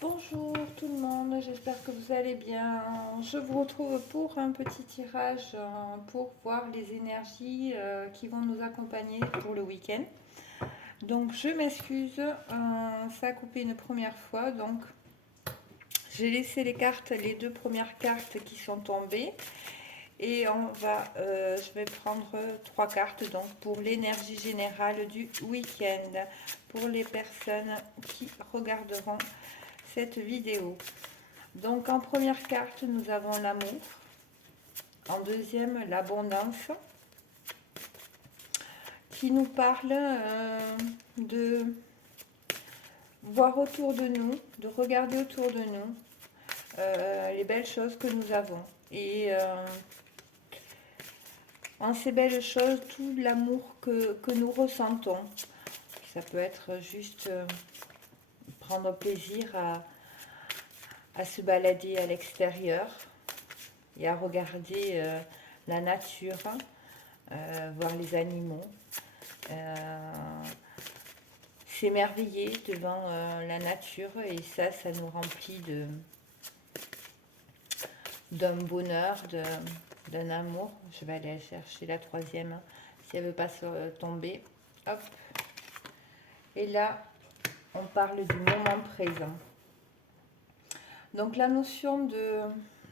Bonjour tout le monde, j'espère que vous allez bien. Je vous retrouve pour un petit tirage pour voir les énergies qui vont nous accompagner pour le week-end. Donc je m'excuse, ça a coupé une première fois, donc j'ai laissé les cartes, les deux premières cartes qui sont tombées. Et je vais prendre trois cartes donc pour l'énergie générale du week-end pour les personnes qui regarderont cette vidéo. Donc en première carte, nous avons l'amour. En deuxième, l'abondance, qui nous parle de voir autour de nous, de regarder autour de nous les belles choses que nous avons. Et en ces belles choses, tout l'amour que nous ressentons. Ça peut être juste prendre plaisir à se balader à l'extérieur et à regarder la nature, voir les animaux, s'émerveiller devant la nature, et ça nous remplit d'un bonheur, d'un amour. Je vais aller chercher la troisième si elle ne veut pas se tomber. Hop. Et là, on parle du moment présent. Donc la notion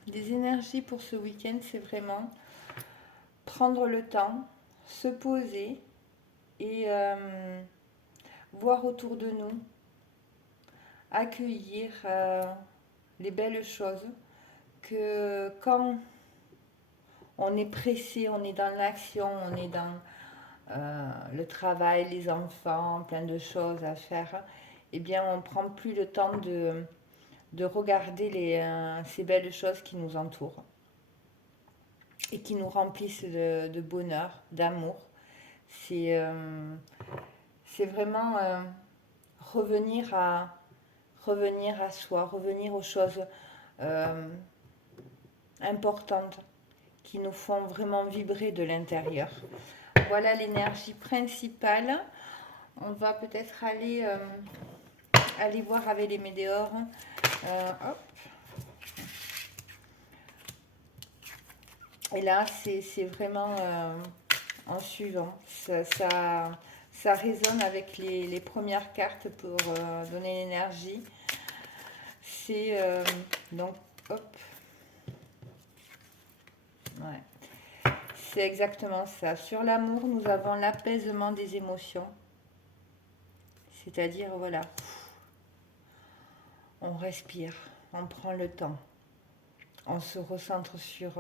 des énergies pour ce week-end, c'est vraiment prendre le temps, se poser et voir autour de nous, accueillir les belles choses, que quand on est pressé, on est dans l'action, on est dans le travail, les enfants, plein de choses à faire, eh bien on ne prend plus le temps de regarder ces belles choses qui nous entourent et qui nous remplissent de bonheur, d'amour. C'est vraiment revenir à soi, revenir aux choses euh, importantes qui nous font vraiment vibrer de l'intérieur. Voilà l'énergie principale. On va peut-être aller voir avec les météores. Hop. Et là, c'est vraiment en suivant. Ça résonne avec les premières cartes pour donner l'énergie. C'est donc, hop. Ouais. C'est exactement ça. Sur l'amour, nous avons l'apaisement des émotions. C'est-à-dire, voilà, on respire, on prend le temps. On se recentre sur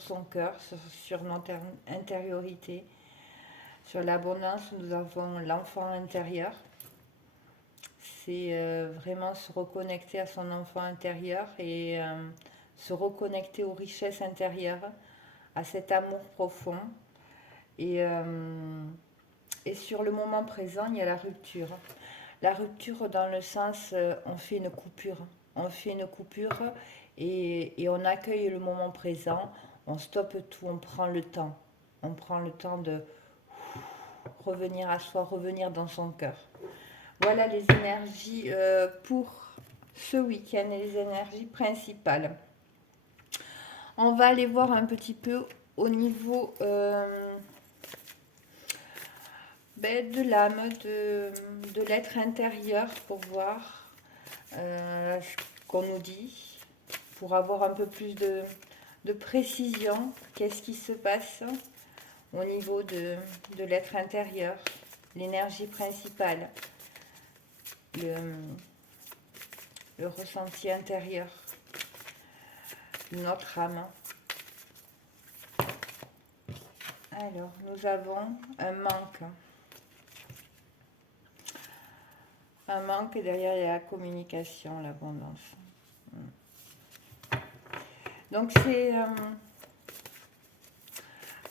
son cœur, sur notre intériorité. Sur l'abondance, nous avons l'enfant intérieur. C'est vraiment se reconnecter à son enfant intérieur et se reconnecter aux richesses intérieures, à cet amour profond. Et, et sur le moment présent, il y a la rupture. La rupture dans le sens, on fait une coupure. On fait une coupure et on accueille le moment présent. On stoppe tout, on prend le temps. On prend le temps de revenir à soi, revenir dans son cœur. Voilà les énergies pour ce week-end et les énergies principales. On va aller voir un petit peu au niveau de l'âme, de l'être intérieur pour voir ce qu'on nous dit, pour avoir un peu plus de précision. Qu'est-ce qui se passe au niveau de l'être intérieur, l'énergie principale, le ressenti intérieur de notre âme. Alors, nous avons un manque. Un manque, derrière il y a la communication, l'abondance. Donc c'est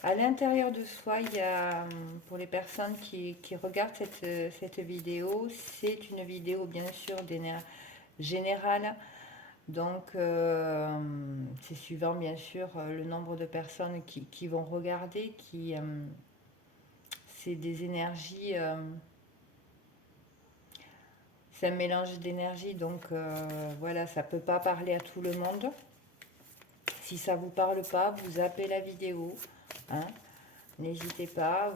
à l'intérieur de soi, il y a, pour les personnes qui regardent cette vidéo, c'est une vidéo bien sûr générale. Donc c'est suivant bien sûr le nombre de personnes qui vont regarder, c'est des énergies, C'est un mélange d'énergie, donc voilà, ça ne peut pas parler à tout le monde. Si ça ne vous parle pas, vous zappez la vidéo. Hein. N'hésitez pas,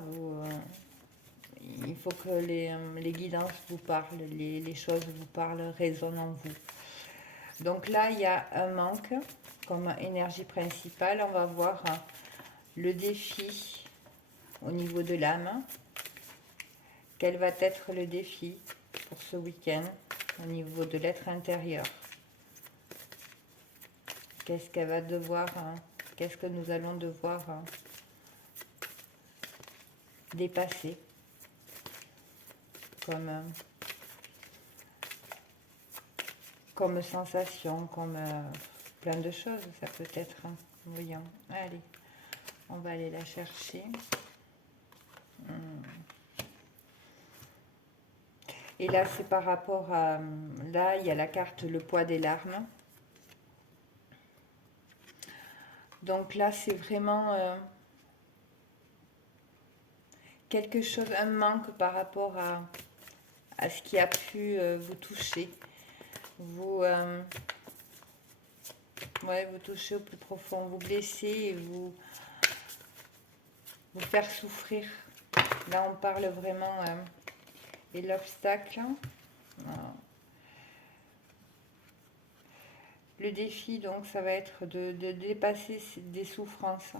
il faut que les guidances vous parlent, les choses vous parlent, résonnent en vous. Donc là, il y a un manque comme énergie principale. On va voir le défi au niveau de l'âme. Quel va être le défi pour ce week-end au niveau de l'être intérieur? Qu'est-ce qu'elle va devoir, qu'est-ce que nous allons devoir dépasser comme sensation, comme plein de choses, ça peut être. Voyons, allez, on va aller la chercher. Et là, c'est par rapport à... Là, il y a la carte le poids des larmes. Donc là, c'est vraiment quelque chose, un manque par rapport à ce qui a pu vous toucher. Vous toucher au plus profond, vous blesser et vous faire souffrir. Là, on parle vraiment... et l'obstacle... Le défi, donc, ça va être de dépasser des souffrances.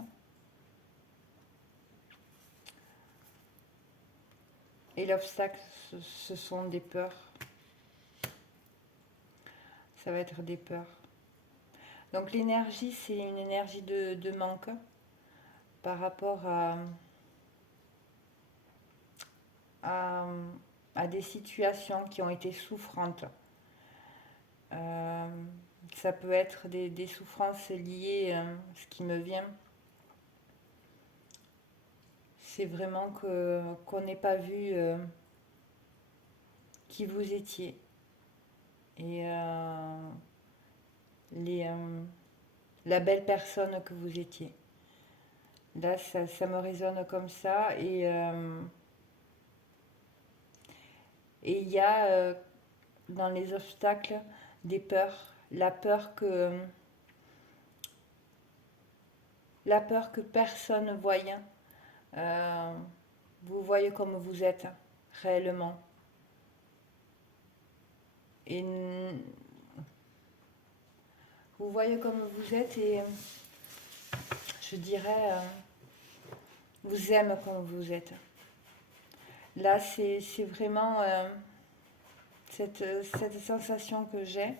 Et l'obstacle, ce sont des peurs. Ça va être des peurs. Donc l'énergie, c'est une énergie de manque par rapport à des situations qui ont été souffrantes. Ça peut être des souffrances liées, ce qui me vient, c'est vraiment qu'on n'ait pas vu qui vous étiez. Et la belle personne que vous étiez. Là, ça me résonne comme ça. Et il y a dans les obstacles des peurs. La peur que personne ne voie. Vous voyez comme vous êtes réellement. Et vous voyez comme vous êtes et je dirais vous aime comme vous êtes. Là, c'est vraiment cette sensation que j'ai.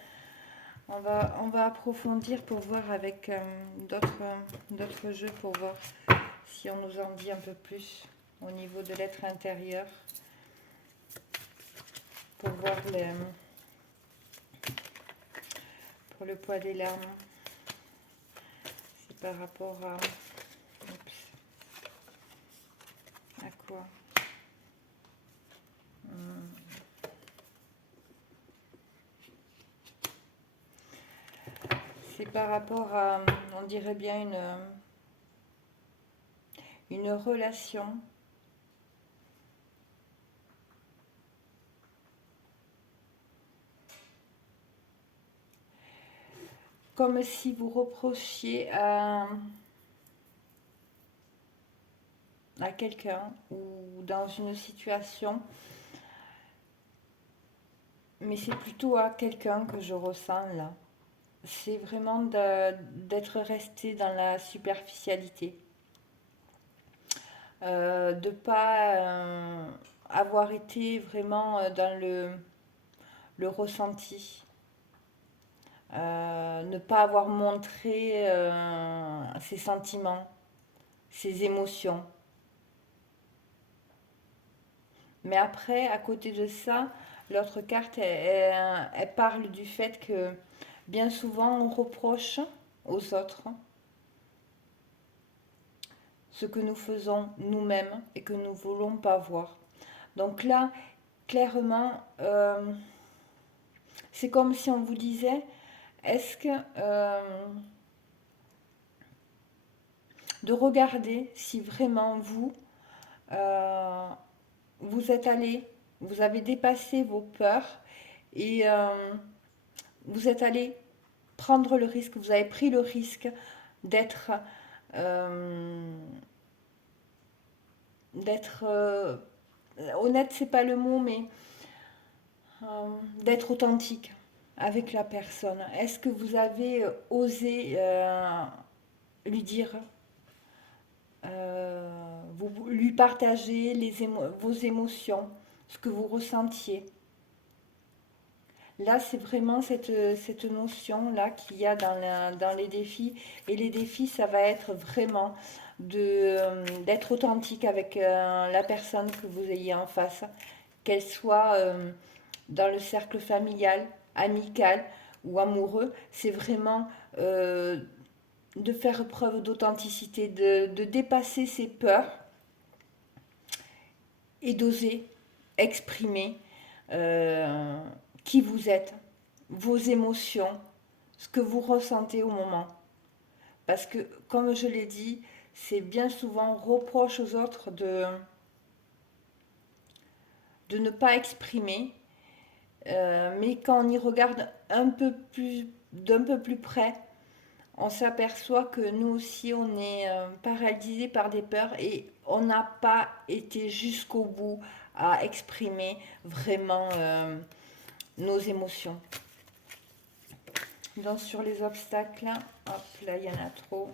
On va approfondir pour voir avec d'autres jeux pour voir si on nous en dit un peu plus au niveau de l'être intérieur. Pour voir pour le poids des larmes. C'est par rapport à... À quoi? C'est par rapport à, on dirait bien une relation comme si vous reprochiez à quelqu'un ou dans une situation, mais c'est plutôt à quelqu'un que je ressens là. C'est vraiment d'être resté dans la superficialité, de ne pas avoir été vraiment dans le ressenti, ne pas avoir montré ses sentiments, ses émotions. Mais après, à côté de ça, l'autre carte, elle parle du fait que bien souvent, on reproche aux autres ce que nous faisons nous-mêmes et que nous ne voulons pas voir. Donc là, clairement, c'est comme si on vous disait, est-ce que de regarder si vraiment vous, vous êtes allé, vous avez dépassé vos peurs Et vous êtes allé prendre le risque, vous avez pris le risque d'être euh, d'être honnête, c'est pas le mot, mais d'être authentique avec la personne. Est-ce que vous avez osé lui dire, vous lui partager vos émotions, ce que vous ressentiez? Là, c'est vraiment cette notion-là qu'il y a dans les défis. Et les défis, ça va être vraiment d'être authentique avec la personne que vous ayez en face, qu'elle soit dans le cercle familial, amical ou amoureux. C'est vraiment de faire preuve d'authenticité, de dépasser ses peurs et d'oser exprimer euh, qui vous êtes, vos émotions, ce que vous ressentez au moment. Parce que, comme je l'ai dit, c'est bien souvent reproche aux autres de ne pas exprimer, mais quand on y regarde d'un peu plus près, on s'aperçoit que nous aussi, on est paralysé par des peurs et on n'a pas été jusqu'au bout à exprimer vraiment nos émotions. Donc sur les obstacles, hop, là il y en a trop.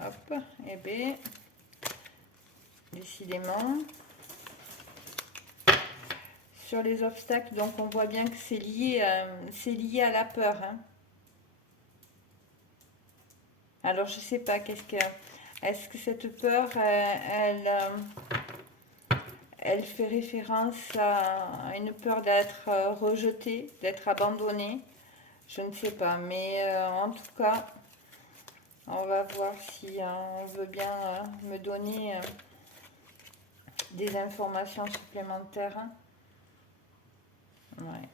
Hop, et bien, décidément. Sur les obstacles, donc on voit bien que c'est lié à la peur. Hein. Alors je sais pas, est-ce que cette peur, elle fait référence à une peur d'être rejeté, d'être abandonné? Je ne sais pas, mais en tout cas, on va voir si on veut bien me donner des informations supplémentaires. Ouais.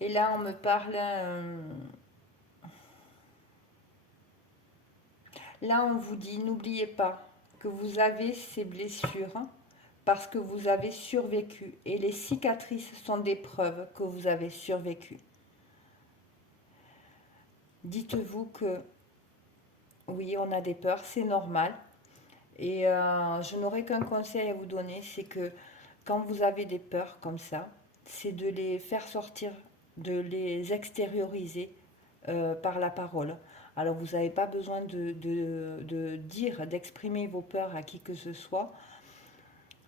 Et là, on me parle. Là, on vous dit, n'oubliez pas que vous avez ces blessures parce que vous avez survécu. Et les cicatrices sont des preuves que vous avez survécu. Dites-vous que oui, on a des peurs, c'est normal. Et je n'aurai qu'un conseil à vous donner, c'est que quand vous avez des peurs comme ça, c'est de les faire sortir, de les extérioriser par la parole. Alors vous n'avez pas besoin de dire, d'exprimer vos peurs à qui que ce soit.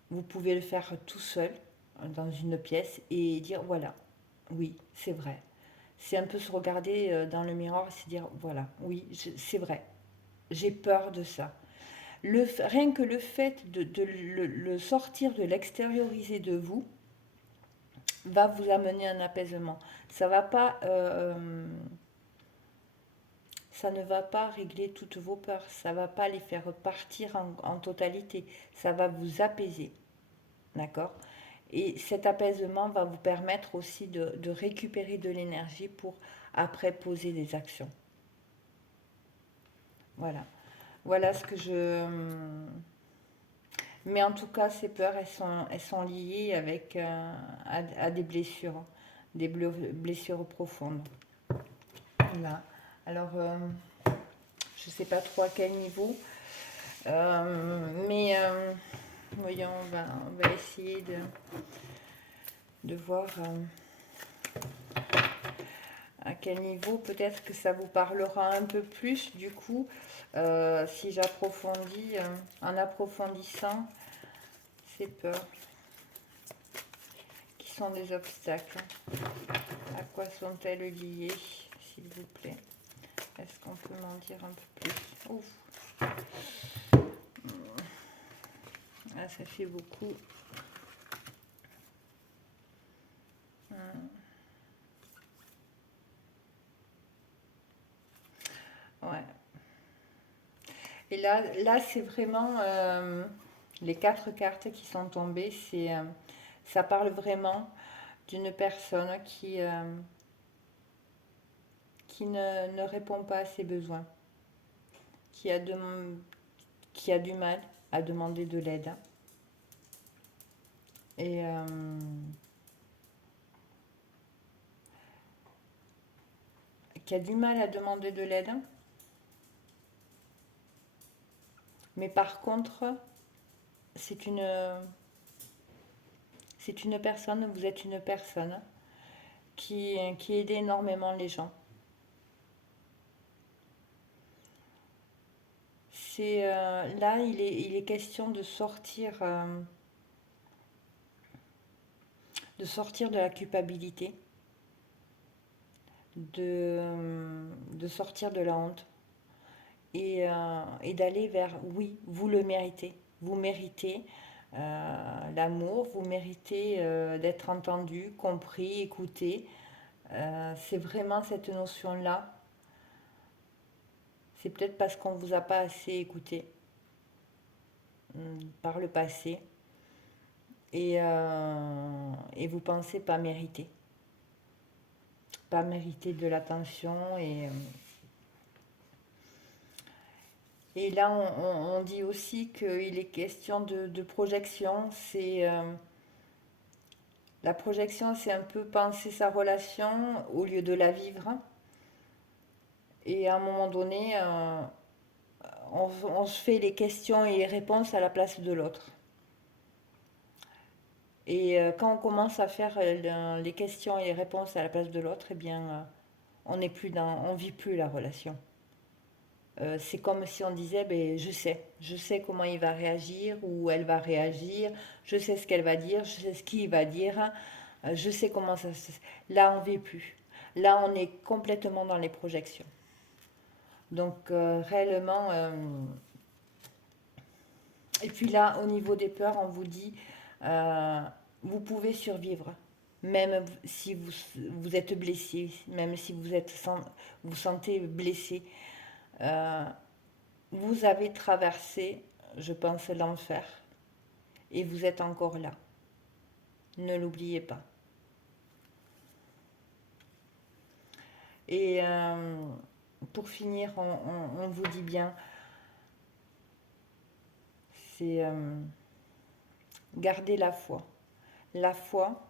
Vous pouvez le faire tout seul dans une pièce et dire voilà, oui, c'est vrai. C'est un peu se regarder dans le miroir et se dire voilà, oui, c'est vrai, j'ai peur de ça. Rien que le fait de le sortir, de l'extérioriser de vous, va vous amener un apaisement. Ça va pas, ça ne va pas régler toutes vos peurs, ça va pas les faire partir en totalité, ça va vous apaiser, d'accord? Et cet apaisement va vous permettre aussi de récupérer de l'énergie pour après poser des actions. Voilà. Voilà ce que je... Mais en tout cas, ces peurs, elles sont liées avec, à des blessures, des blessures profondes. Voilà. Alors, je ne sais pas trop à quel niveau, mais voyons, on va essayer de voir à quel niveau peut-être que ça vous parlera un peu plus du coup si j'approfondis en approfondissant ces peurs qui sont des obstacles. À quoi sont-elles liées, s'il vous plaît? Est-ce qu'on peut m'en dire un peu plus? Ouf. Ah, ça fait beaucoup. Ouais. Et là c'est vraiment les quatre cartes qui sont tombées. Ça parle vraiment d'une personne qui ne répond pas à ses besoins, qui a, qui a du mal à demander de l'aide. et qui a du mal à demander de l'aide. Mais par contre, c'est une, personne, vous êtes une personne qui aide énormément les gens. Là, il est question de sortir de la culpabilité, de sortir de la honte et d'aller vers oui, vous le méritez. Vous méritez l'amour, vous méritez d'être entendu, compris, écouté. C'est vraiment cette notion-là. C'est peut-être parce qu'on ne vous a pas assez écouté par le passé et vous pensez pas mériter. Pas mériter de l'attention et là on dit aussi qu'il est question de projection. La projection, c'est un peu penser sa relation au lieu de la vivre. Et à un moment donné, on se fait les questions et les réponses à la place de l'autre. Et quand on commence à faire les questions et les réponses à la place de l'autre, eh bien, on vit plus la relation. C'est comme si on disait, ben, je sais comment il va réagir ou elle va réagir, je sais ce qu'elle va dire, je sais ce qu'il va dire, je sais comment ça se... Là, on ne vit plus. Là, on est complètement dans les projections. Donc, réellement... Et puis là, au niveau des peurs, on vous dit, euh, vous pouvez survivre, même si vous êtes blessé, même si vous sentez blessé. Euh, Vous avez traversé, je pense, l'enfer et vous êtes encore là. Ne l'oubliez pas. Et pour finir, on vous dit bien, c'est garder la foi. La foi,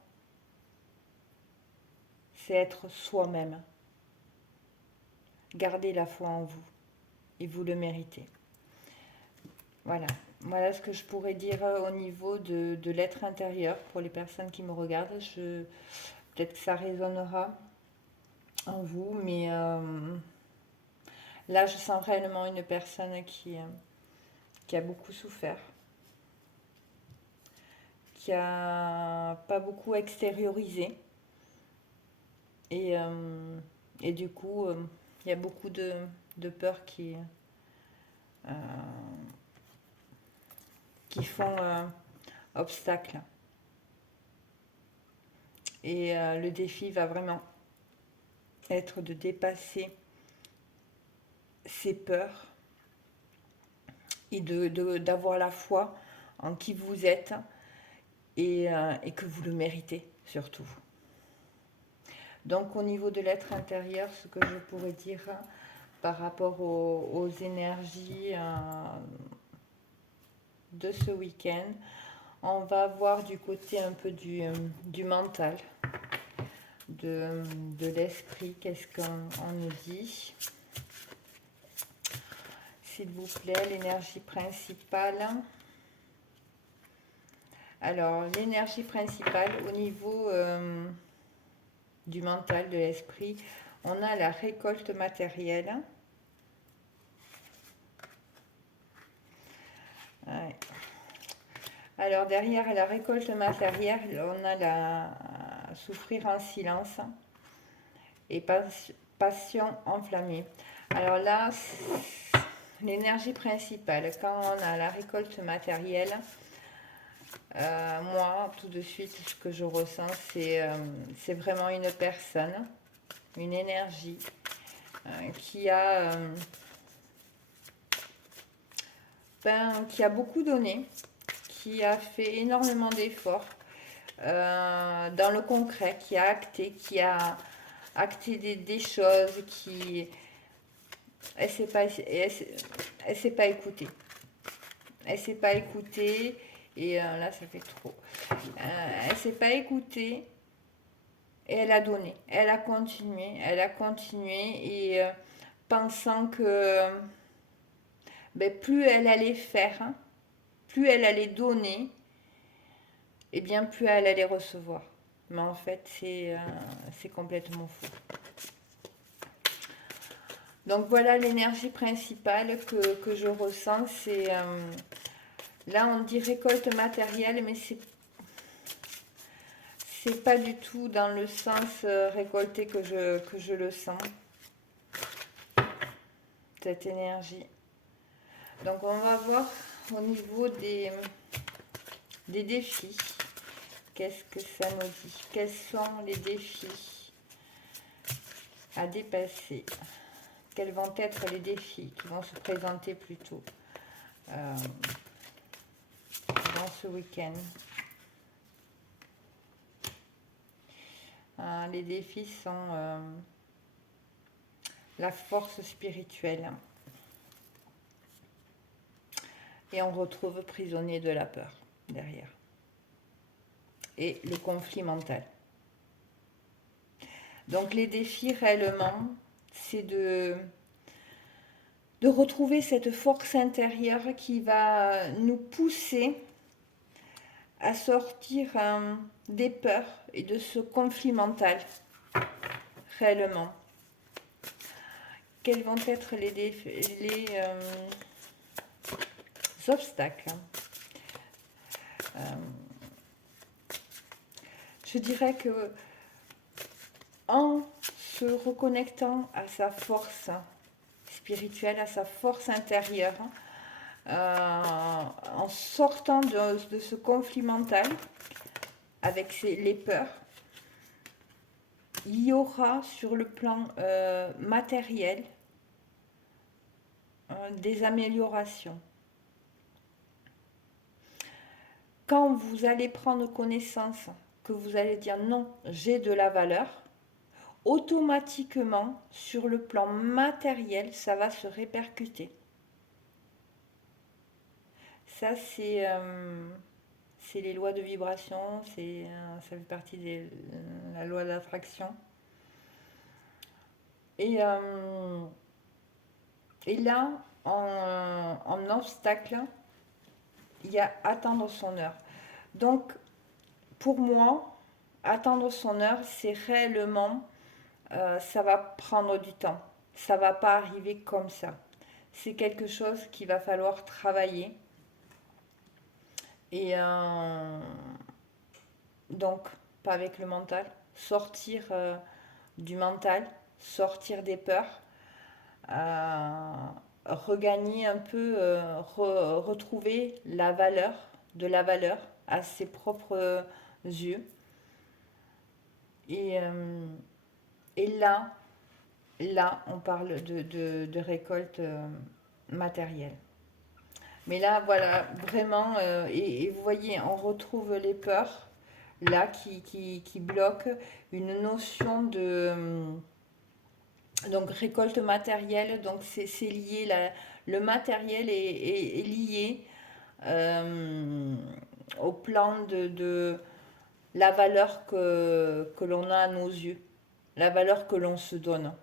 c'est être soi-même. Gardez la foi en vous et vous le méritez. Voilà. Voilà ce que je pourrais dire au niveau de l'être intérieur pour les personnes qui me regardent. Peut-être que ça résonnera en vous, mais là, je sens réellement une personne qui a beaucoup souffert, qui a pas beaucoup extériorisé, et, euh, et du coup, il y a beaucoup de peurs euh, qui font obstacle. Et le défi va vraiment être de dépasser ces peurs et d'avoir la foi en qui vous êtes et que vous le méritez surtout. Donc au niveau de l'être intérieur, ce que je pourrais dire par rapport aux énergies de ce week-end, on va voir du côté un peu du mental, de l'esprit, qu'est-ce qu'on nous dit. S'il vous plaît, l'énergie principale. Alors, l'énergie principale au niveau du mental, de l'esprit, on a la récolte matérielle. Ouais. Alors, derrière la récolte matérielle, on a la souffrir en silence et passion enflammée. Alors là, l'énergie principale, quand on a la récolte matérielle, moi, tout de suite, ce que je ressens, c'est vraiment une personne, une énergie qui a beaucoup donné, qui a fait énormément d'efforts dans le concret, qui a acté des choses, elle s'est pas écoutée. Elle s'est pas écoutée Et là, ça fait trop. Elle ne s'est pas écoutée et elle a donné. Elle a continué. Elle a continué et pensant que ben, plus elle allait faire, hein, plus elle allait donner, et bien plus elle allait recevoir. Mais en fait, c'est complètement faux. Donc voilà l'énergie principale que je ressens. C'est là on dit récolte matérielle, mais c'est pas du tout dans le sens récolté que je le sens. Cette énergie. Donc on va voir au niveau des défis. Qu'est-ce que ça nous dit? Quels sont les défis à dépasser? Quels vont être les défis qui vont se présenter plutôt dans ce week-end? Les défis sont la force spirituelle. Et on retrouve prisonnier de la peur derrière. Et le conflit mental. Donc les défis réellement, c'est de retrouver cette force intérieure qui va nous pousser à sortir des peurs et de ce conflit mental réellement. Quels vont être les obstacles? Je dirais que en se reconnectant à sa force spirituelle, à sa force intérieure, en sortant de ce conflit mental avec les peurs, il y aura sur le plan matériel des améliorations. Quand vous allez prendre connaissance, que vous allez dire non, j'ai de la valeur, automatiquement, sur le plan matériel, ça va se répercuter. Ça, c'est les lois de vibration, ça fait partie de la loi d'attraction. Et là, en obstacle, il y a attendre son heure. Donc, pour moi, attendre son heure, c'est réellement, ça va prendre du temps. Ça ne va pas arriver comme ça. C'est quelque chose qu'il va falloir travailler. Et donc, pas avec le mental. Sortir du mental, sortir des peurs, regagner un peu, retrouver de la valeur à ses propres yeux. Et là, on parle de récolte matérielle. Mais là, voilà, vraiment, et vous voyez, on retrouve les peurs, là, qui bloquent une notion de... donc, récolte matérielle, donc c'est lié, le matériel est lié au plan de la valeur que l'on a à nos yeux, la valeur que l'on se donne.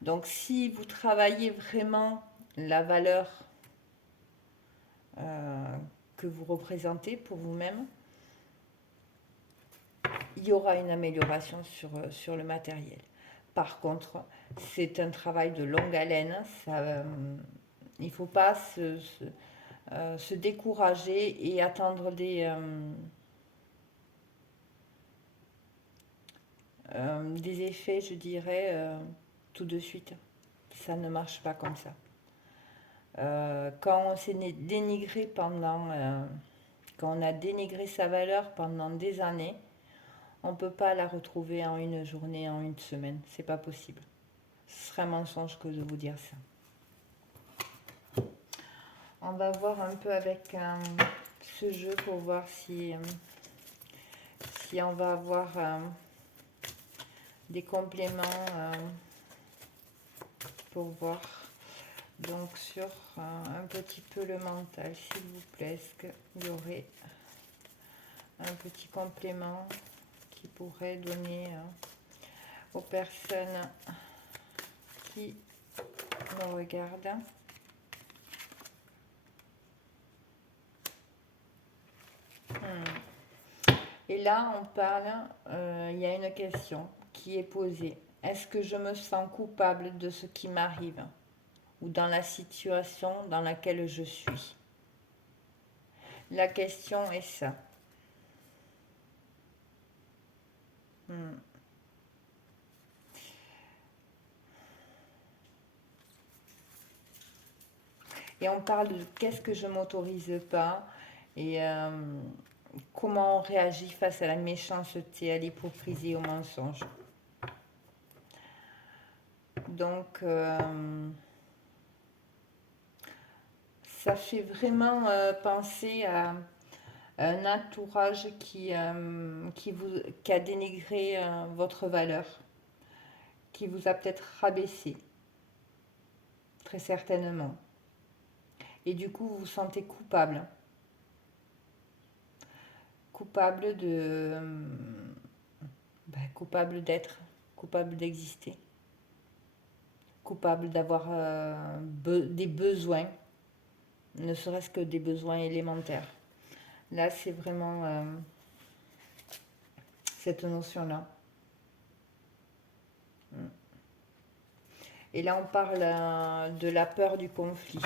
Donc, si vous travaillez vraiment la valeur que vous représentez pour vous-même, il y aura une amélioration sur le matériel. Par contre, c'est un travail de longue haleine. Il ne faut pas se décourager et attendre des effets, je dirais, tout de suite. Ça ne marche pas comme ça. Quand on s'est dénigré quand on a dénigré sa valeur pendant des années, on ne peut pas la retrouver en une journée, en une semaine. C'est pas possible. Ce serait un mensonge que de vous dire ça. On va voir un peu avec ce jeu pour voir si on va avoir des compléments pour voir Donc sur un petit peu le mental, s'il vous plaît, est-ce qu'il y aurait un petit complément qui pourrait donner aux personnes qui me regardent? Et là, on parle, il y a une question qui est posée. Est-ce que je me sens coupable de ce qui m'arrive ou dans la situation dans laquelle je suis? La question est ça. Et on parle de qu'est-ce que je m'autorise pas et comment on réagit face à la méchanceté, à l'hypocrisie, au mensonge. Donc, ça fait vraiment penser à un entourage qui a dénigré votre valeur, qui vous a peut-être rabaissé, très certainement. Et du coup, vous vous sentez coupable. Coupable de... coupable d'être, coupable d'exister, coupable d'avoir des besoins, ne serait-ce que des besoins élémentaires. Là, c'est vraiment cette notion-là. Et là, on parle de la peur du conflit.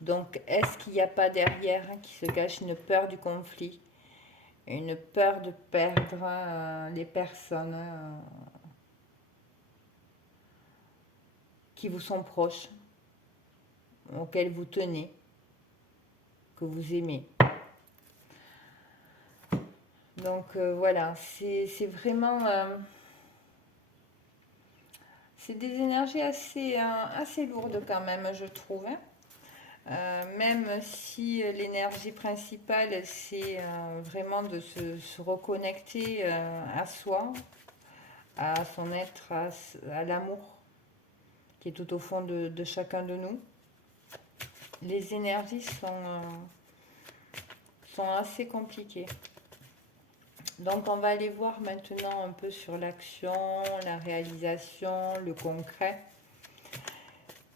Donc, est-ce qu'il n'y a pas derrière qui se cache une peur du conflit, une peur de perdre les personnes qui vous sont proches, auxquelles vous tenez, que vous aimez? Donc voilà, c'est vraiment... c'est des énergies assez lourdes quand même, je trouve. Même si l'énergie principale, c'est vraiment de se reconnecter à soi, à son être, à l'amour qui est tout au fond de chacun de nous. Les énergies sont assez compliquées. Donc on va aller voir maintenant un peu sur l'action, la réalisation, le concret,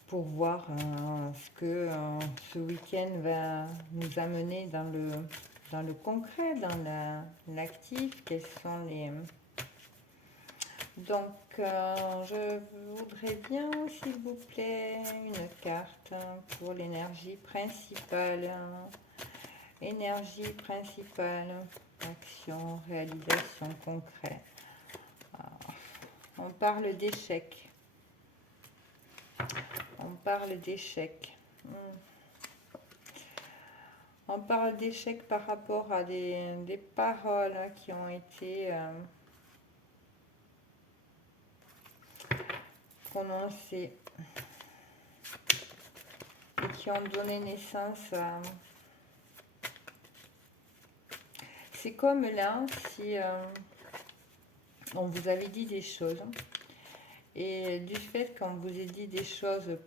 pour voir ce que ce week-end va nous amener dans le concret, dans l'actif, quels sont les... Donc je voudrais bien, s'il vous plaît, une carte pour l'énergie principale. Énergie principale, action, réalisation, concret. On parle d'échec. On parle d'échec. On parle d'échec par rapport à des paroles qui ont été prononcées et qui ont donné naissance à... C'est comme là, si on vous avait dit des choses, et du fait qu'on vous ait dit des choses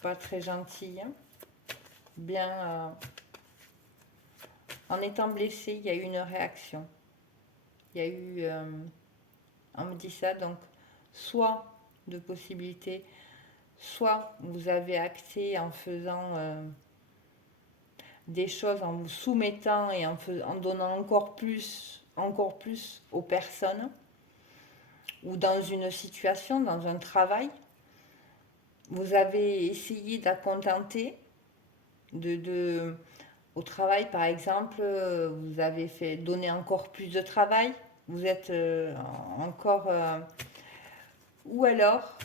pas très gentilles, bien, en étant blessé, il y a eu une réaction. Il y a eu, on me dit ça, donc, soit de possibilités, soit vous avez acté en faisant des choses, en vous soumettant et en donnant encore plus aux personnes, ou dans une situation, dans un travail, vous avez essayé d'accontenter, au travail par exemple, vous avez fait donner encore plus de travail, vous êtes encore... ou alors...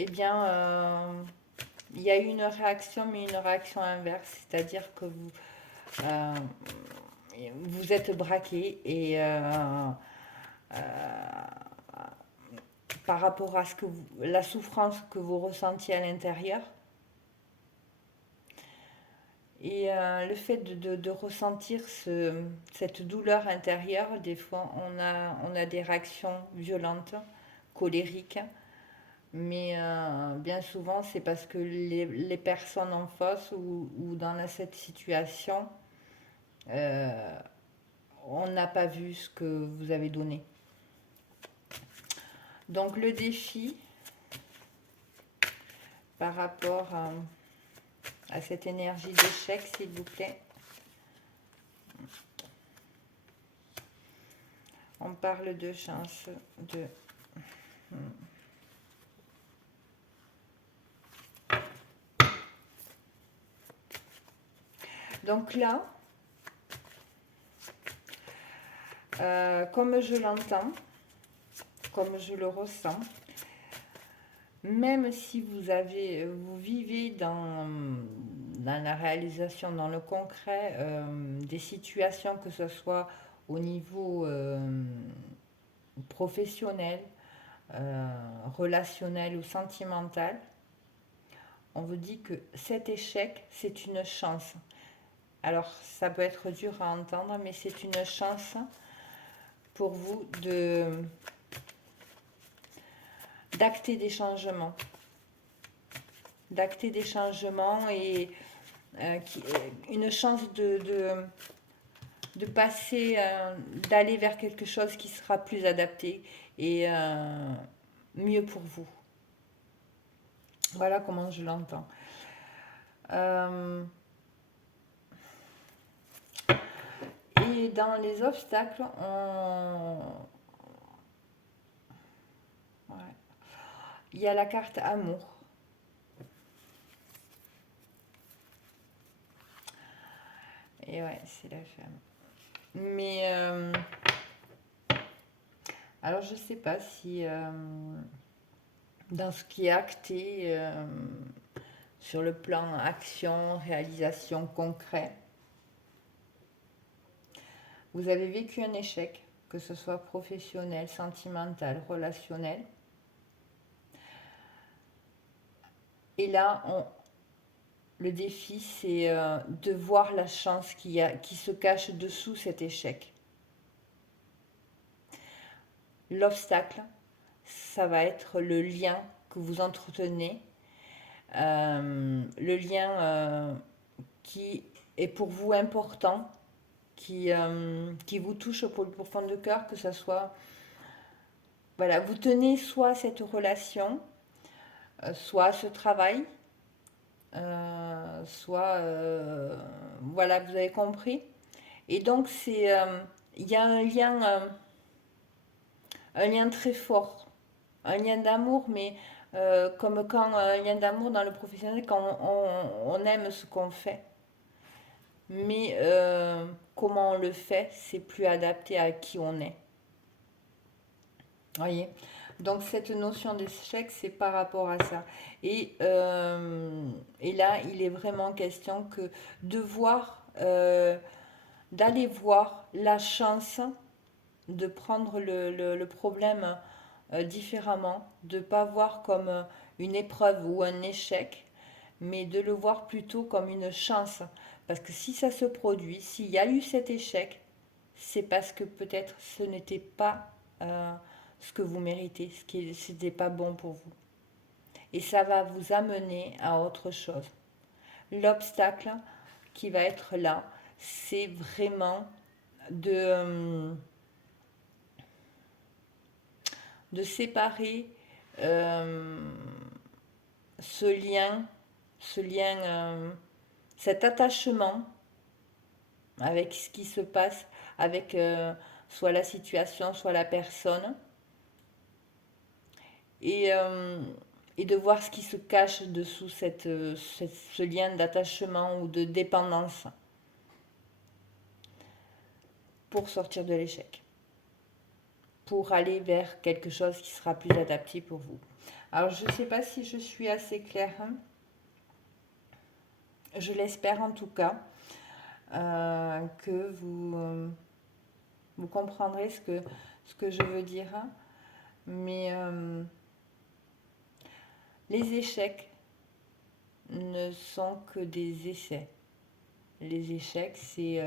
eh bien, il y a eu une réaction, mais une réaction inverse, c'est-à-dire que vous êtes braqué et par rapport à la souffrance que vous ressentiez à l'intérieur, Et le fait de ressentir cette douleur intérieure, des fois on a des réactions violentes, colériques, mais bien souvent c'est parce que les personnes en face ou dans cette situation, euh, on n'a pas vu ce que vous avez donné. Donc le défi par rapport à cette énergie d'échec, s'il vous plaît. On parle de chance, de... Donc là, comme je l'entends, comme je le ressens, même si vous vivez dans la réalisation, dans le concret, des situations, que ce soit au niveau professionnel, relationnel ou sentimental, on vous dit que cet échec, c'est une chance. Alors, ça peut être dur à entendre, mais c'est une chance pour vous d'acter des changements. D'acter des changements et une chance de passer, d'aller vers quelque chose qui sera plus adapté et mieux pour vous. Voilà comment je l'entends. Et dans les obstacles, ouais. Il y a la carte amour. Et ouais, c'est la femme. Mais alors je sais pas si dans ce qui est acté sur le plan action, réalisation concret, vous avez vécu un échec, que ce soit professionnel, sentimental, relationnel. Et là, le défi, c'est de voir la chance qui se cache dessous cet échec. L'obstacle, ça va être le lien que vous entretenez, le lien qui est pour vous important, qui vous touche au plus profond de cœur, que ce soit... Voilà, vous tenez soit cette relation, soit ce travail, soit... voilà, vous avez compris. Et donc, c'est... il y a un lien très fort, un lien d'amour, mais comme quand un lien d'amour dans le professionnel, quand on aime ce qu'on fait. Mais comment on le fait, c'est plus adapté à qui on est. Voyez. Donc cette notion d'échec, c'est par rapport à ça. Et là, il est vraiment question que de voir, d'aller voir la chance de prendre le problème différemment, de ne pas voir comme une épreuve ou un échec, mais de le voir plutôt comme une chance. Parce que si ça se produit, s'il y a eu cet échec, c'est parce que peut-être ce n'était pas ce que vous méritez, ce qui n'était pas bon pour vous. Et ça va vous amener à autre chose. L'obstacle qui va être là, c'est vraiment de séparer ce lien, cet attachement avec ce qui se passe, avec soit la situation, soit la personne, et de voir ce qui se cache dessous ce lien d'attachement ou de dépendance pour sortir de l'échec, pour aller vers quelque chose qui sera plus adapté pour vous. Alors je ne sais pas si je suis assez claire, hein. Je l'espère en tout cas, que vous comprendrez ce que je veux dire, hein. Mais les échecs ne sont que des essais. les échecs, c'est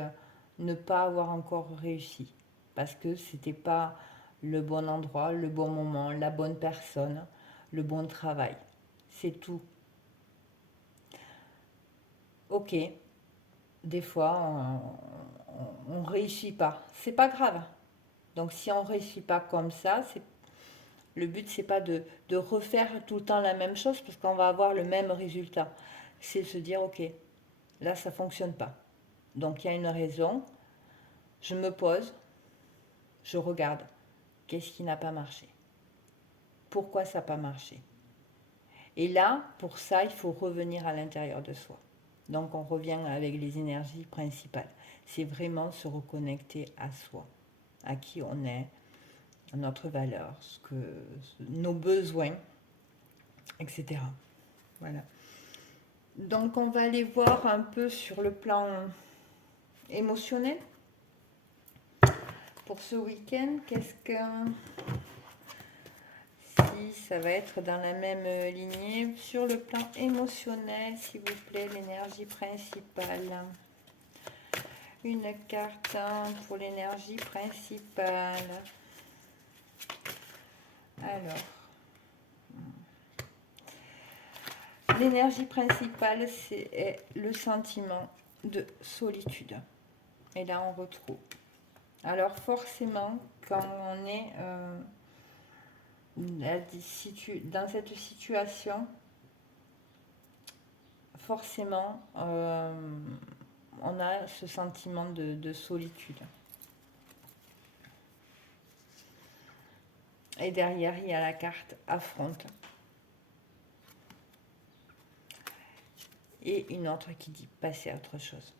ne pas avoir encore réussi. Parce que c'était pas le bon endroit, le bon moment, la bonne personne, le bon travail. C'est tout. Ok, des fois, on réussit pas. C'est pas grave. Donc si on réussit pas comme ça, le but c'est pas de refaire tout le temps la même chose parce qu'on va avoir le même résultat. C'est de se dire ok, là ça fonctionne pas. Donc il y a une raison. Je me pose, je regarde. Qu'est-ce qui n'a pas marché? Pourquoi ça n'a pas marché? Et là, pour ça, il faut revenir à l'intérieur de soi. Donc on revient avec les énergies principales. C'est vraiment se reconnecter à soi, à qui on est, à notre valeur, nos besoins, etc. Voilà. Donc on va aller voir un peu sur le plan émotionnel pour ce week-end. Qu'est-ce que... Si ça va être dans la même lignée, sur le plan émotionnel, s'il vous plaît, l'énergie principale. Une carte pour l'énergie principale. Alors, l'énergie principale, c'est le sentiment de solitude. Et là, on retrouve. Alors, forcément, quand on est dans cette situation, forcément, on a ce sentiment de solitude. Et derrière, il y a la carte affronte. Et une autre qui dit passer à autre chose.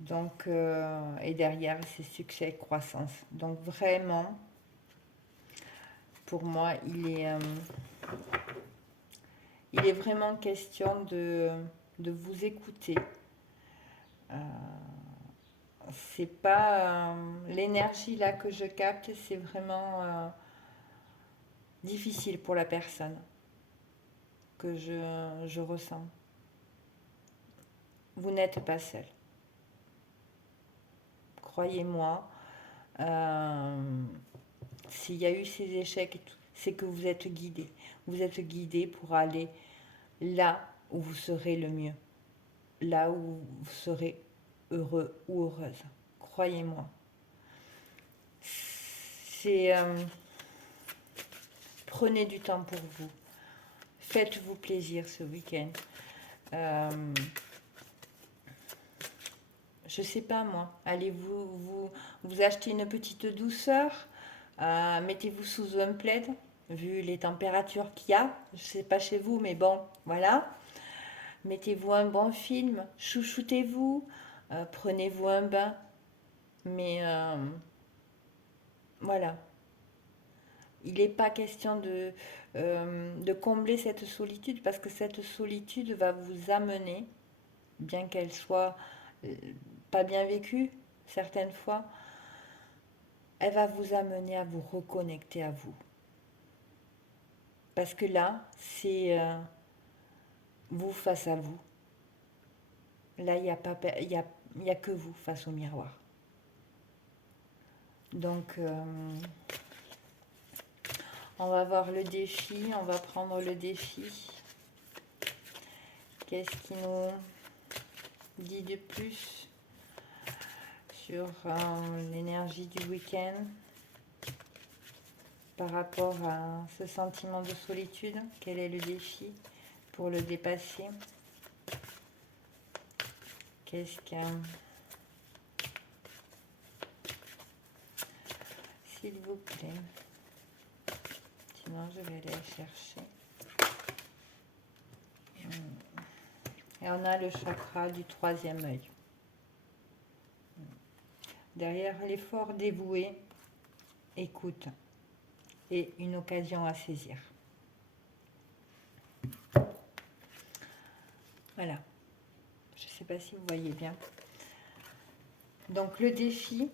Donc, et derrière, c'est succès et croissance. Donc vraiment, pour moi, il est vraiment question de vous écouter. C'est pas l'énergie là que je capte, c'est vraiment difficile pour la personne que je ressens. Vous n'êtes pas seul. Croyez-moi, s'il y a eu ces échecs, c'est que vous êtes guidé. Vous êtes guidé pour aller là où vous serez le mieux, là où vous serez heureux ou heureuse. Croyez-moi. Prenez du temps pour vous. Faites-vous plaisir ce week-end. Je sais pas moi. Allez vous acheter une petite douceur. Mettez-vous sous un plaid. Vu les températures qu'il y a, je sais pas chez vous, mais bon, voilà. Mettez-vous un bon film, chouchoutez-vous, prenez-vous un bain. Mais voilà. Il n'est pas question de combler cette solitude parce que cette solitude va vous amener, bien qu'elle soit pas bien vécue certaines fois, elle va vous amener à vous reconnecter à vous. Parce que là, c'est vous face à vous. Là, il n'y a, y a que vous face au miroir. Donc, on va voir le défi, on va prendre le défi. Qu'est-ce qui nous dit de plus sur l'énergie du week-end par rapport à ce sentiment de solitude? Quel est le défi pour le dépasser? Qu'est-ce que... S'il vous plaît. Sinon, je vais aller chercher. Et on a le chakra du troisième œil. Derrière l'effort dévoué, écoute et une occasion à saisir. Voilà. Je ne sais pas si vous voyez bien. Donc le défi,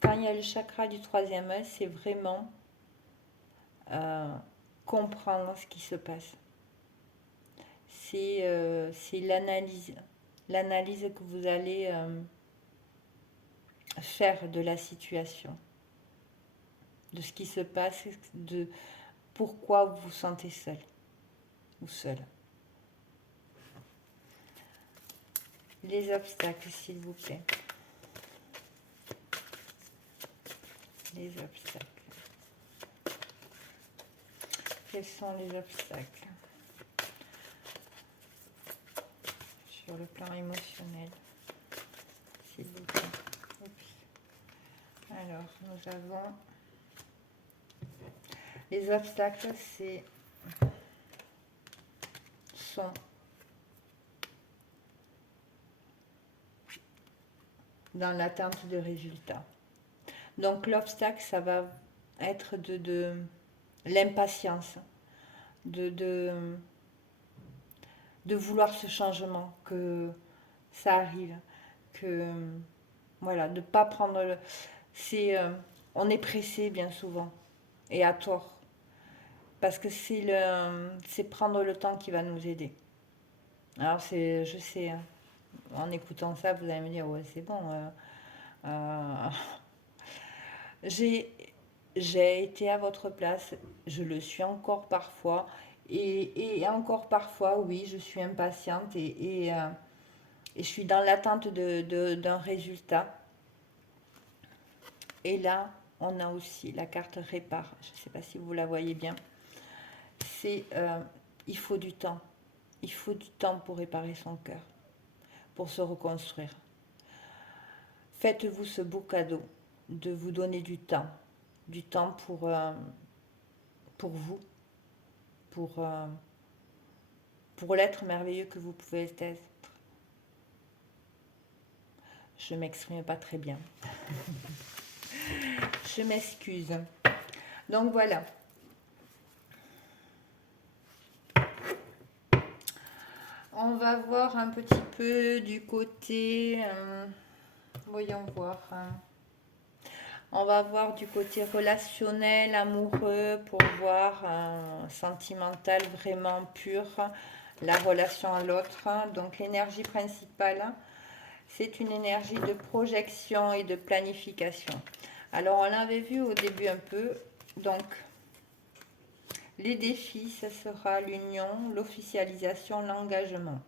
quand il y a le chakra du troisième œil, c'est vraiment comprendre ce qui se passe. c'est l'analyse que vous allez faire de la situation, de ce qui se passe, de pourquoi vous vous sentez seul ou seul. Les obstacles, s'il vous plaît. Les obstacles. Quels sont les obstacles sur le plan émotionnel, s'il vous plaît? Oups. Alors, nous avons les obstacles, sont dans l'attente de résultats. Donc l'obstacle, ça va être de l'impatience, de vouloir ce changement, que ça arrive, que voilà, de ne pas prendre le... on est pressé bien souvent, et à tort, parce que c'est prendre le temps qui va nous aider. Alors je sais, hein, en écoutant ça, vous allez me dire, ouais, c'est bon. J'ai été à votre place, je le suis encore parfois, et encore parfois, oui, je suis impatiente et je suis dans l'attente d'un résultat. Et là, on a aussi la carte répare, je ne sais pas si vous la voyez bien, il faut du temps. Il faut du temps pour réparer son cœur, pour se reconstruire. Faites-vous ce beau cadeau de vous donner du temps pour vous, pour l'être merveilleux que vous pouvez être. Je ne m'exprime pas très bien. Je m'excuse. Donc voilà. On va voir un petit peu du côté... voyons voir. On va voir du côté relationnel, amoureux, pour voir sentimental vraiment pur, la relation à l'autre. Donc l'énergie principale, c'est une énergie de projection et de planification. Alors on l'avait vu au début un peu. Donc les défis, ce sera l'union, l'officialisation, l'engagement.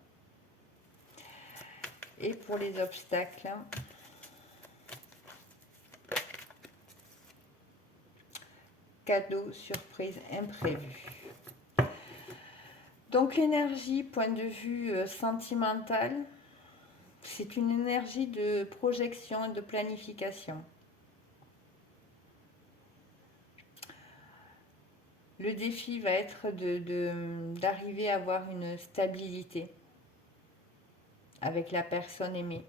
Et pour les obstacles... cadeau, surprise, imprévu. Donc l'énergie, point de vue sentimental, c'est une énergie de projection et de planification. Le défi va être d'arriver à avoir une stabilité avec la personne aimée,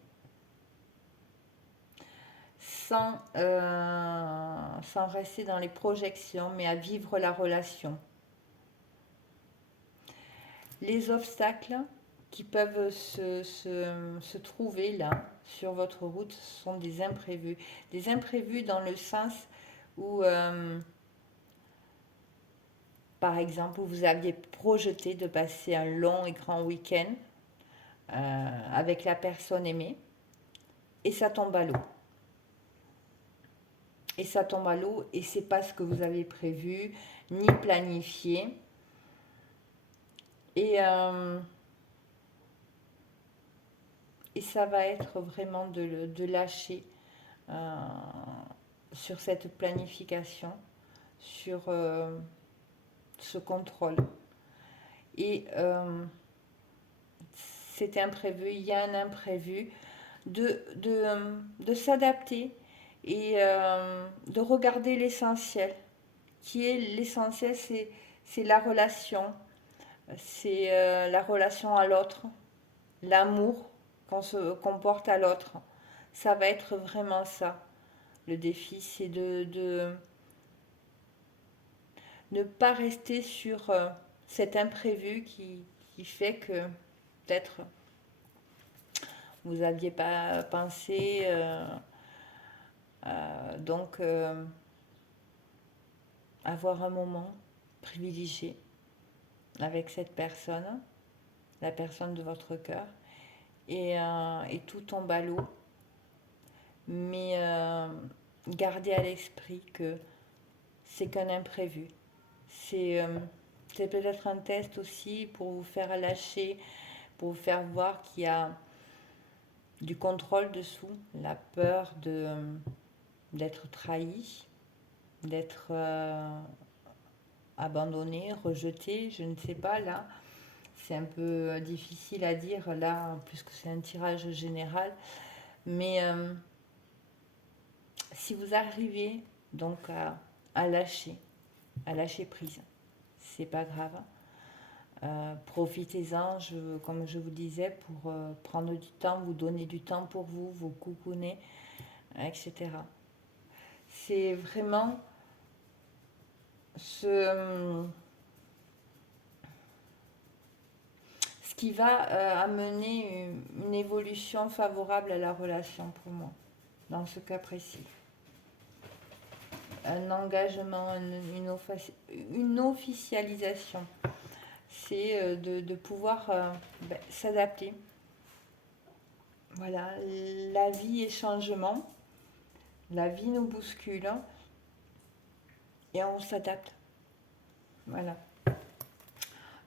sans rester dans les projections, mais à vivre la relation. Les obstacles qui peuvent se trouver là, sur votre route, sont des imprévus. Des imprévus dans le sens où, par exemple, vous aviez projeté de passer un long et grand week-end avec la personne aimée, et ça tombe à l'eau. Et ça tombe à l'eau, et c'est pas ce que vous avez prévu, ni planifié. Et ça va être vraiment de lâcher sur cette planification, sur ce contrôle. Et c'est imprévu, il y a un imprévu, de s'adapter et de regarder l'essentiel. Qui est l'essentiel, c'est la relation, c'est la relation à l'autre, l'amour qu'on porte à l'autre. Ça va être vraiment ça. Le défi, c'est de ne pas rester sur cet imprévu qui fait que peut-être vous n'aviez pas pensé. Donc, avoir un moment privilégié avec cette personne la personne de votre cœur, et tout tombe à l'eau. Mais gardez à l'esprit que c'est qu'un imprévu. C'est peut-être un test aussi pour vous faire lâcher, pour vous faire voir qu'il y a du contrôle dessous, la peur d'être trahi, d'être abandonné, rejeté, je ne sais pas, là. C'est un peu difficile à dire, là, puisque c'est un tirage général. Mais si vous arrivez donc à lâcher prise, c'est pas grave. Profitez-en, comme je vous disais, pour prendre du temps, vous donner du temps pour vous, vous coucouner, etc. C'est vraiment ce qui va amener une évolution favorable à la relation pour moi, dans ce cas précis. Un engagement, une officialisation. C'est de pouvoir s'adapter. Voilà, la vie est changement, la vie nous bouscule et on s'adapte. Voilà.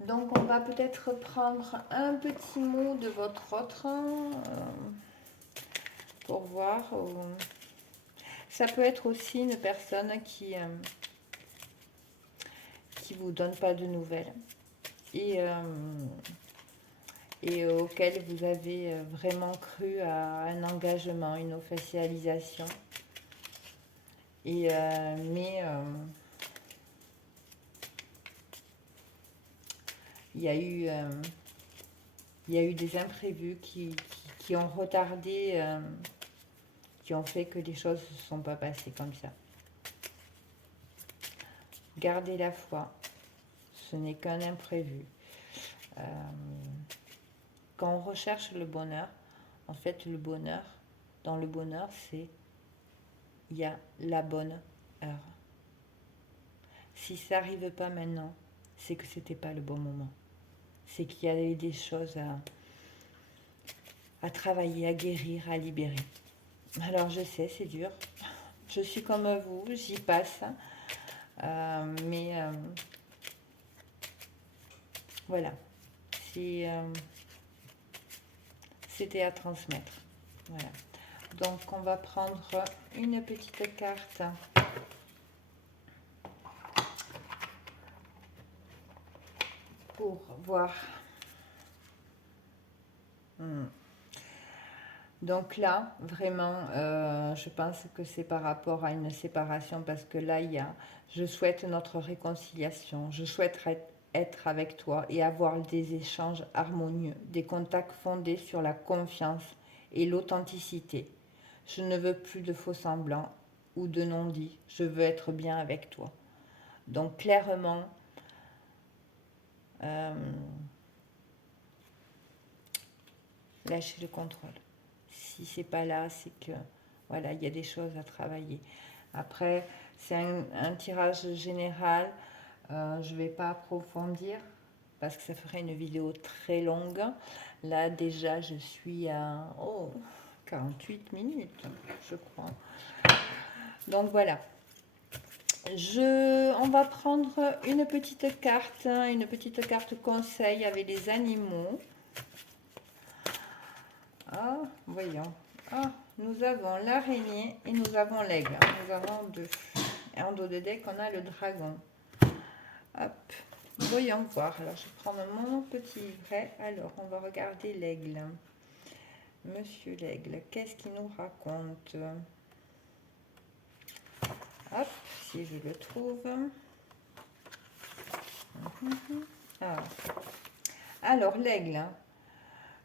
Donc on va peut-être prendre un petit mot de votre autre pour voir. Ça peut être aussi une personne qui vous donne pas de nouvelles et auquel vous avez vraiment cru à un engagement, une officialisation. Mais il y a eu des imprévus qui ont retardé, qui ont fait que les choses ne se sont pas passées comme ça. Gardez la foi, ce n'est qu'un imprévu. Quand on recherche le bonheur, en fait le bonheur, dans le bonheur, il y a la bonne heure. Si ça n'arrive pas maintenant, c'est que c'était pas le bon moment. C'est qu'il y a eu des choses à travailler, à guérir, à libérer. Alors je sais, c'est dur. Je suis comme vous, j'y passe. Mais voilà. C'était à transmettre. Voilà. Donc on va prendre une petite carte. Pour voir. Donc là, vraiment, je pense que c'est par rapport à une séparation, parce que là, je souhaite notre réconciliation, je souhaite être avec toi et avoir des échanges harmonieux, des contacts fondés sur la confiance et l'authenticité. Je ne veux plus de faux semblants ou de non-dits, je veux être bien avec toi. Donc clairement, lâchez le contrôle. Si c'est pas là, c'est que voilà, il y a des choses à travailler. Après, c'est un tirage général. Je ne vais pas approfondir parce que ça ferait une vidéo très longue. Là, déjà, je suis à 48 minutes, je crois. Donc voilà. On va prendre une petite carte conseil avec les animaux. Ah, voyons. Ah, nous avons l'araignée et nous avons l'aigle. Nous avons deux. Et en dos de deck, on a le dragon. Hop, voyons voir. Alors, je vais prendre mon petit livret. Alors, on va regarder l'aigle. Monsieur l'aigle, qu'est-ce qu'il nous raconte? Hop, si je le trouve. Alors l'aigle.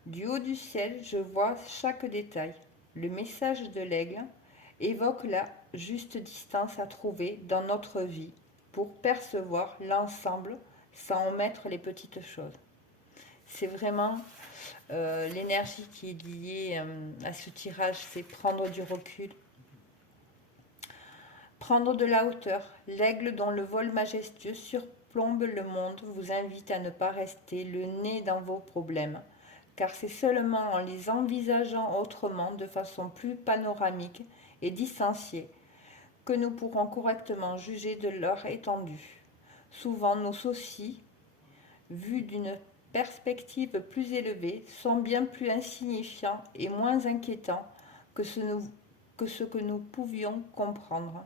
Du haut du ciel, je vois chaque détail. Le message de l'aigle évoque la juste distance à trouver dans notre vie pour percevoir l'ensemble sans omettre les petites choses. C'est vraiment l'énergie qui est liée à ce tirage, c'est prendre du recul, prendre de la hauteur. L'aigle dont le vol majestueux plombe le monde vous invite à ne pas rester le nez dans vos problèmes, car c'est seulement en les envisageant autrement, de façon plus panoramique et distanciée, que nous pourrons correctement juger de leur étendue. Souvent, nos soucis, vus d'une perspective plus élevée, sont bien plus insignifiants et moins inquiétants que ce que nous pouvions croire.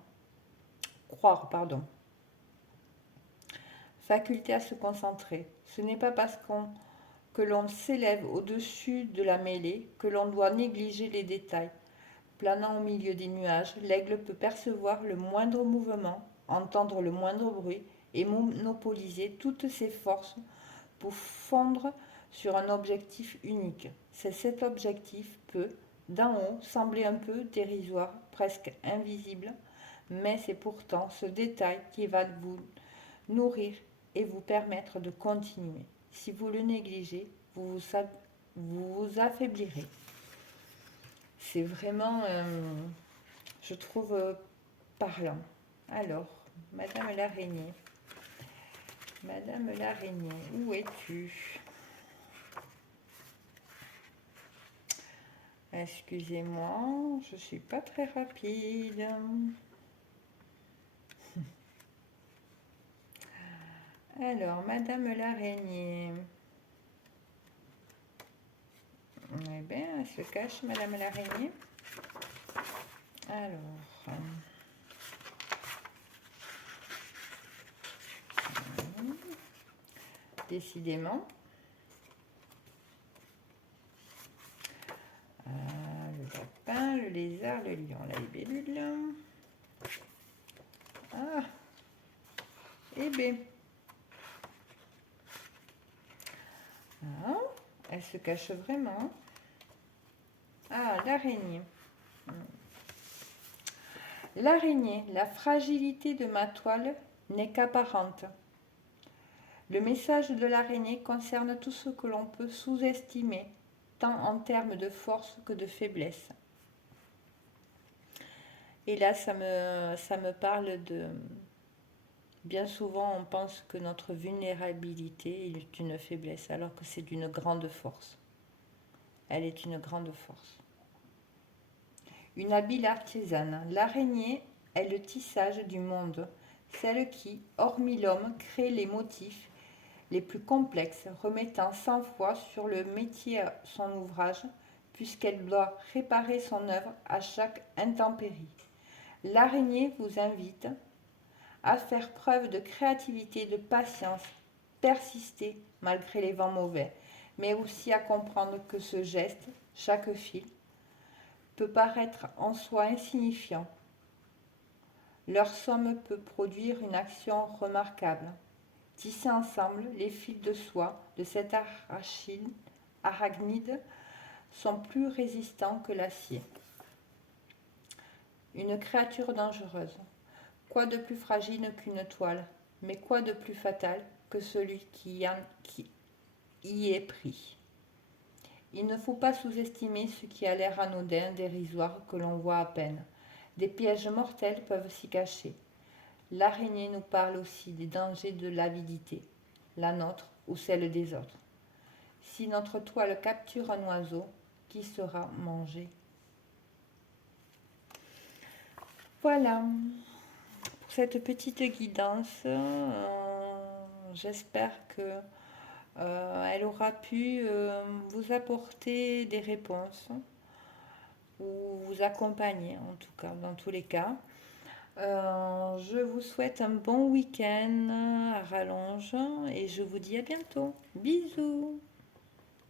Faculté à se concentrer. Ce n'est pas parce que l'on s'élève au-dessus de la mêlée que l'on doit négliger les détails. Planant au milieu des nuages, l'aigle peut percevoir le moindre mouvement, entendre le moindre bruit et monopoliser toutes ses forces pour fondre sur un objectif unique. Cet objectif peut, d'en haut, sembler un peu dérisoire, presque invisible, mais c'est pourtant ce détail qui va vous nourrir et vous permettre de continuer. Si vous le négligez, vous vous affaiblirez. C'est vraiment, je trouve, parlant. Alors, Madame l'araignée. Madame l'araignée, où es-tu? Excusez-moi, je ne suis pas très rapide. Alors, Madame l'araignée. Eh bien, elle se cache, Madame l'araignée. Alors. Décidément. Le lapin, le lézard, le lion, la libellule. Ah. Eh bien. Ah, elle se cache vraiment. Ah, l'araignée. L'araignée, la fragilité de ma toile n'est qu'apparente. Le message de l'araignée concerne tout ce que l'on peut sous-estimer, tant en termes de force que de faiblesse. Et là, ça me parle de... Bien souvent, on pense que notre vulnérabilité est une faiblesse, alors que c'est d'une grande force. Elle est une grande force. Une habile artisane, l'araignée est le tissage du monde, celle qui, hormis l'homme, crée les motifs les plus complexes, remettant 100 fois sur le métier son ouvrage, puisqu'elle doit réparer son œuvre à chaque intempérie. L'araignée vous invite à faire preuve de créativité, de patience, persister malgré les vents mauvais, mais aussi à comprendre que ce geste, chaque fil, peut paraître en soi insignifiant. Leur somme peut produire une action remarquable. Tisser ensemble, les fils de soie de cet arachnide sont plus résistants que l'acier. Une créature dangereuse. Quoi de plus fragile qu'une toile, mais quoi de plus fatal que celui qui y est pris. Il ne faut pas sous-estimer ce qui a l'air anodin, dérisoire, que l'on voit à peine. Des pièges mortels peuvent s'y cacher. L'araignée nous parle aussi des dangers de l'avidité, la nôtre ou celle des autres. Si notre toile capture un oiseau, qui sera mangé? Voilà pour cette petite guidance. J'espère que elle aura pu vous apporter des réponses ou vous accompagner, en tout cas, dans tous les cas. Je vous souhaite un bon week-end à rallonge et je vous dis à bientôt. Bisous!